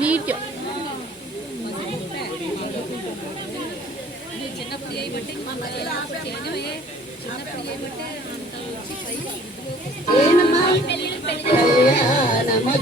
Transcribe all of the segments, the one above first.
Neat చిన్నప్పుడు చేయబట్టి చిన్నప్పుడు చేయబట్టి అంత వచ్చి పైకి. కళ్యాణము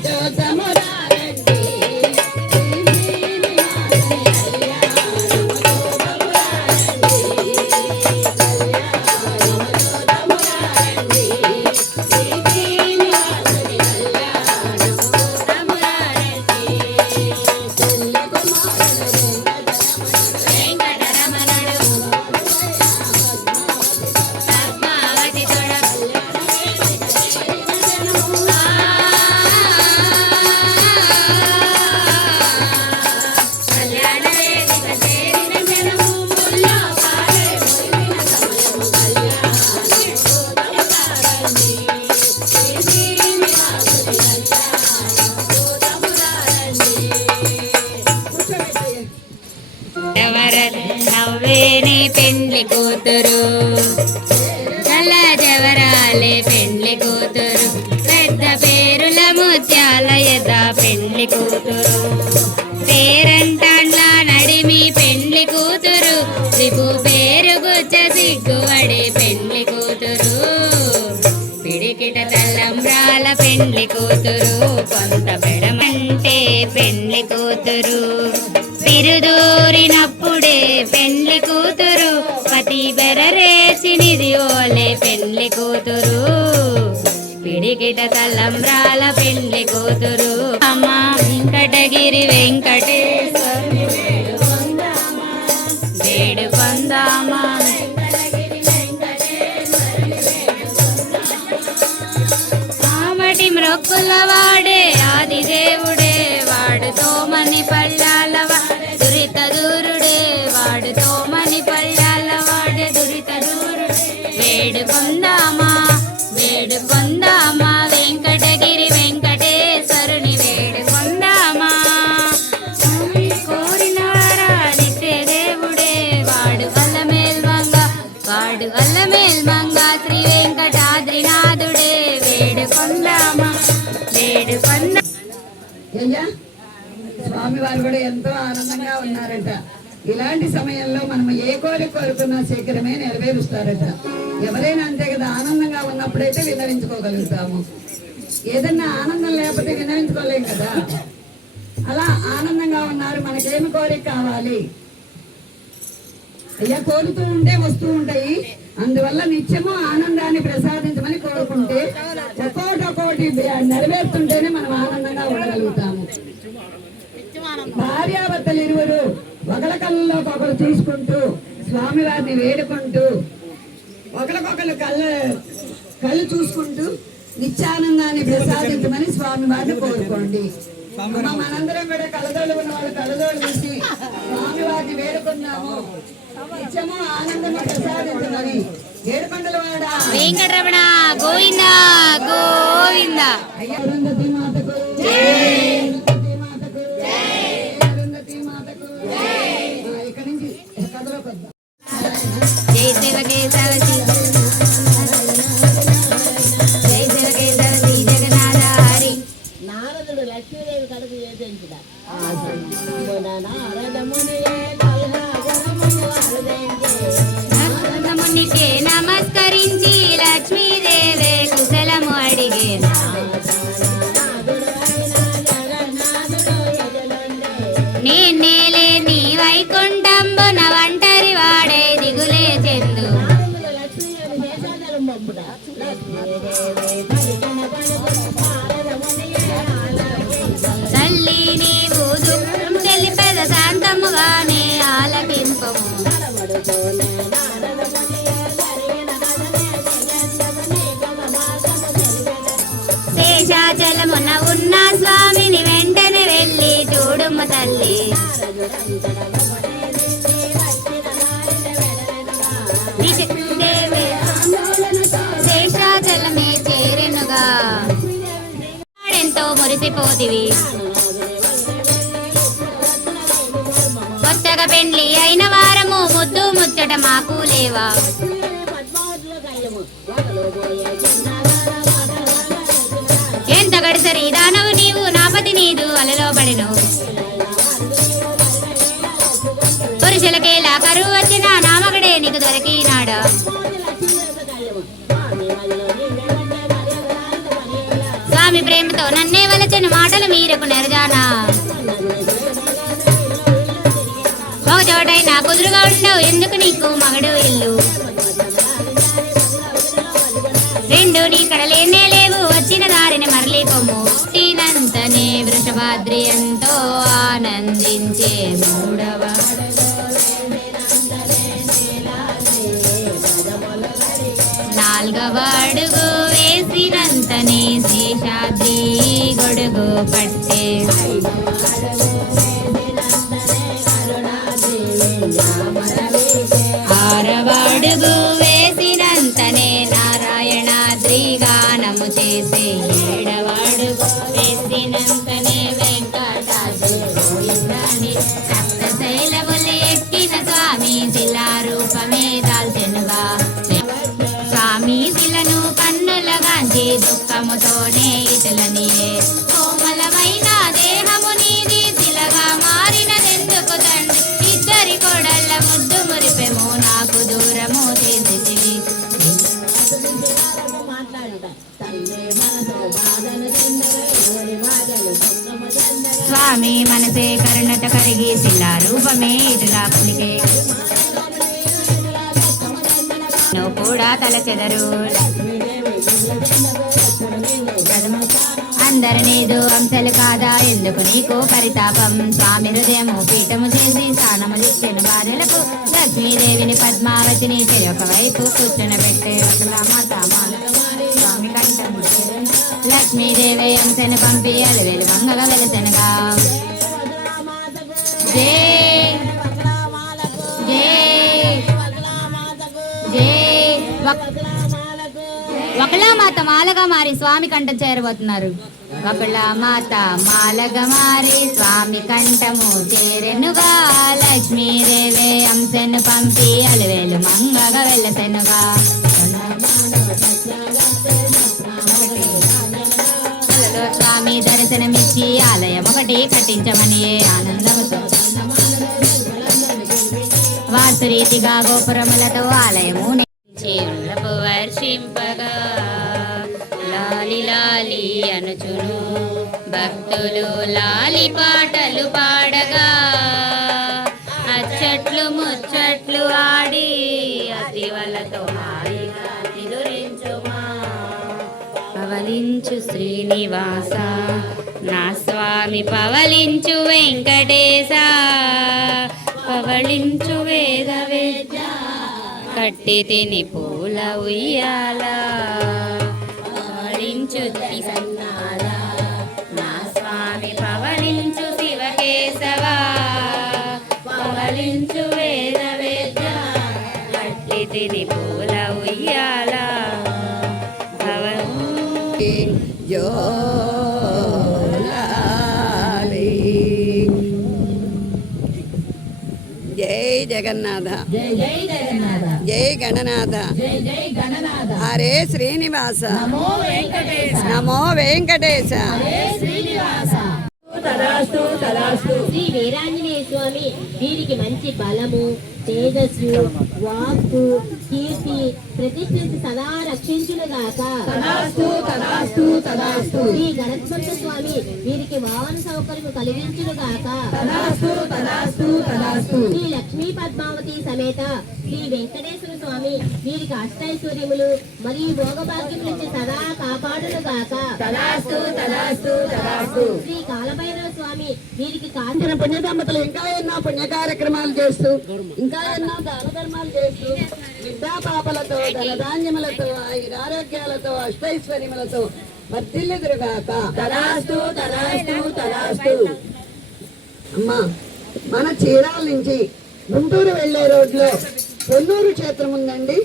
పెండ్లి కూతురు. పేరంటాండ్ల నడిమి పెండ్లి కూతురు. రిపు పేరు గుచ్చ సిగ్గువడి పెండ్లి కూతురు. పిడికిట తల్లంబ్రాల పెండ్లి కూతురు. కొంత పెడమంటే పెండ్లి కూతురు. పిరుదూరినప్పుడే పెండ్లి కూతురు. పతి బెరరేసినిది ఓలే పెండ్లి కూతురు. పిడికిట తలంబ్రాల పెండ్లి కూతురు. అమ్మ వెంకటగిరి వెంకటేశ్వరుని వేడు పొందామా? ఆమటి మ్రొక్కుల వాడే ఆదిదేవుడే వాడు తోమని పళ్ళ అయ్యా స్వామి వారు కూడా ఎంతో ఆనందంగా ఉన్నారట. ఇలాంటి సమయంలో మనం ఏ కోరిక కోరుకున్నా శీఘ్రమే నెరవేరుస్తారట. ఎవరైనా అంతే కదా ఆనందంగా ఉన్నప్పుడైతే వినరించుకోగలుగుతాము ఏదన్నా ఆనందం లేకపోతే వినరించుకోలేం కదా. అలా ఆనందంగా ఉన్నారు మనకేమి కోరిక కావాలి? అయ్యా కోరుతూ ఉంటే వస్తూ ఉంటాయి. అందువల్ల నిత్యము ఆనందాన్ని ప్రసాదించమని కోరుకుంటే ఒక్కోటి ఒక్కోటి నెరవేరు చూసుకుంటూ స్వామివారిని వేడుకుంటూ ఒకరికొకరు కళ్ళ కళ్ళు చూసుకుంటూ నిత్యానందాన్ని ప్రసాదించమని స్వామివారిని కోరుకోండి. మనందరం కూడా కలదోళ్ళు ఉన్న వాళ్ళు కలదోళ్ళు చూసి స్వామివారిని వేడుకున్నాము నిత్యము ఆనందము ప్రసాదించమని ఏడుకొండల వాడ. వెంకటరమణ గోవింద గోవింద. అయ్యా మాతకు. లక్ష్మీదేవి కడుపు నమస్కరించి లక్ష్మీదేవే కుశలము అడిగేనా నేనేలే నీ వైకుంఠంబున వంటరి వాడే దిగులే చెందు. ఎంతో కొత్తగా పెండ్లి అయిన వారము ముద్దు ముచ్చట మాకు లేవా? ఎంత గడిసరి దానవు నీవు నాపతి నీదు అలలో పడెను. పురుషులకేలా కరువు వచ్చి కుదురుగా ఎందుకు నీకు మగడు ఇల్లు? రెండు నీ కడలేనే లేవు. వచ్చిన దారిని మరలి పొమ్ము. తినంతనే వృషభాద్రి ఎంతో ఆనందించే మూడవ నాలుగవ అడుగు వేసినంతనే శేషాద్రి గొడుగు పట్టే. కరిగి శిలా రూపమే ఇటులా పలికే నువ్వు కూడా తలచెదరు అందరు నీదు అంశలు కాదా? ఎందుకు నీకు పరితాపం? స్వామి హృదయము పీఠము చేసి స్థానములిచ్చిన భార్యలకు లక్ష్మీదేవిని పద్మావతిని చెరొక వైపు కూర్చునబెట్టే ఒకల మాత స్వామి కంఠము లక్ష్మీదేవి అంశను పంపి అది మంగళ వెలసనగా. మాత మాలగా మారి స్వామి కంఠం చేరబోతున్నారు. ఒకళామాత మాలగా మారి స్వామి కంఠము చేరెనుగా లక్ష్మీదేవి అంశను పంపి అలవేలు మంగగా వెళ్ళసెనుగా స్వామి దర్శనమిచ్చి ఆలయం ఒకటి కట్టించమని ఆనందము వాస్తురీతిగా గోపురములతో ఆలయము చేరులకు వర్షింపగా లాలి లాలి అనుచును. భక్తులు లాలి పాటలు పాడగా అచ్చట్లు ముచ్చట్లు ఆడి అతివలతో హాయిగా నిదురించుమా పవలించు శ్రీనివాస నా స్వామి పవలించు వెంకటేశ. పవళించు వేద వేద్య కట్టి తిని పూల ఉయ్యాల. పవళించు సన్నాల నా స్వామి పవళించు శివకేశవ. పవళించు వేద వేద్య కట్టి తిని పూల ఉయ్యాల. జగన్నాథ. జై జై జగన్నాథ. జై గణనాథ. జై జై గణనాథ. హరే శ్రీనివాస. నమో వెంకటేశ. నమో వెంకటేశ. హరే శ్రీనివాస. తదాస్తు తదాస్తు. శ్రీ వీరాంజనేయ స్వామి వీరికి మంచి బలము. తేజస్సు వాక్కు కీర్తి ప్రతిష్ఠించి సదా రక్షించును గాక. తదాస్తు తదాస్తు తదాస్తు. శ్రీ గణపతి స్వామి వీరికి వాహన సౌకర్యం కలిగించును గాక. తదాస్తు తదాస్తు తదాస్తు. శ్రీ లక్ష్మీ పద్మావతి సమేత శ్రీ వెంకటేశ్వర స్వామి వీరికి అష్టైశ్వర్యములు మరియు భోగభాగ్యములిచ్చి సదా కాపాడును గాక. తదాస్తు తదాస్తు తదాస్తు. శ్రీ కాలభైరవ స్వామి వీరికి కాంతి పుణ్య పుణ్య దంపతులు ఇంకా ఎన్నో పుణ్య కార్యక్రమాలు చేస్తూ ఇంకా ఎన్నో దాన ధర్మాలు చేస్తూ విద్యా పాపలతో ధనధాన్యములతో ఆరోగ్యాలతో అష్టైశ్వర్యములతో వర్తిల్లుదురుగాక తదాస్తు తదాస్తు తదాస్తు అమ్మా మన చీరాల నుంచి గుంటూరు వెళ్ళే రోడ్లో పొన్నూరు క్షేత్రం ఉందండి.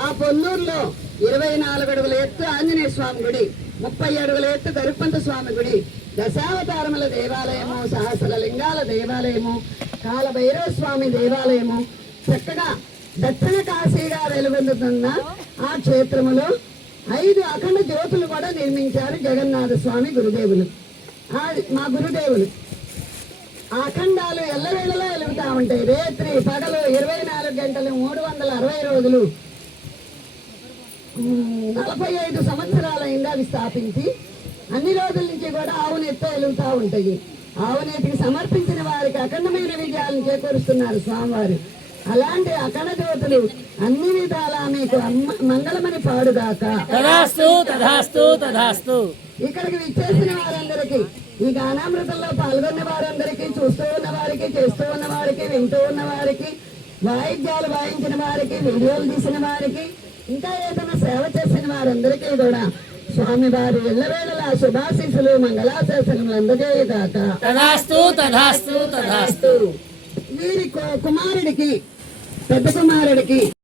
ఆ పొన్నూరులో ఇరవై నాలుగు అడుగుల ఎత్తు ఆంజనేయ స్వామి గుడి ముప్పై అడుగుల ఎత్తు గరుపంత స్వామి గుడి దశావతారముల దేవాలయము సహస్ర లింగాల దేవాలయము కాలభైరవ స్వామి దేవాలయము చక్కగా దక్షిణ కాశీగా వెలువెందుతున్న ఆ క్షేత్రములో ఐదు అఖండ జ్యోతులు కూడా నిర్మించారు జగన్నాథ స్వామి గురుదేవులు. ఆ మా గురుదేవులు. ఆ అఖండాలు ఎల్లవేళలా వెలుగుతా ఉంటాయి. రేత్రి పగలు ఇరవై నాలుగు గంటలు మూడు వందల అరవై రోజులు నలభై ఐదు సంవత్సరాలైంది అవి స్థాపించి. అన్ని రోజుల నుంచి కూడా ఆవు నెత్త వెలుగుతూ ఉంటాయి ఆవు నెత్తికి సమర్పించిన వారికి అఖండమైన విజయాలను చేకూరుస్తున్నారు స్వామివారు. అలాంటి అఖండ జ్యోతులు అన్ని విధాలా మీకు మంగళమని పాడుగాక. ఇక్కడికి విచ్చేసిన వారందరికీ ఈ గానామృతంలో పాల్గొన్న వారందరికీ చూస్తూ ఉన్న వారికి చేస్తూ ఉన్న వారికి వింటూ ఉన్న వారికి వాయిద్యాలు వాయించిన వారికి వీడియోలు తీసిన వారికి ఇంకా ఏదైనా సేవ చేసిన వారందరికీ కూడా స్వామివారు ఎల్లవేళలా శుభాశీసులు మంగళాశాసనములు అందజేయగాక తదాస్తు తదాస్తు తదాస్తు. వీరి కుమారుడికి పెద్ద కుమారుడికి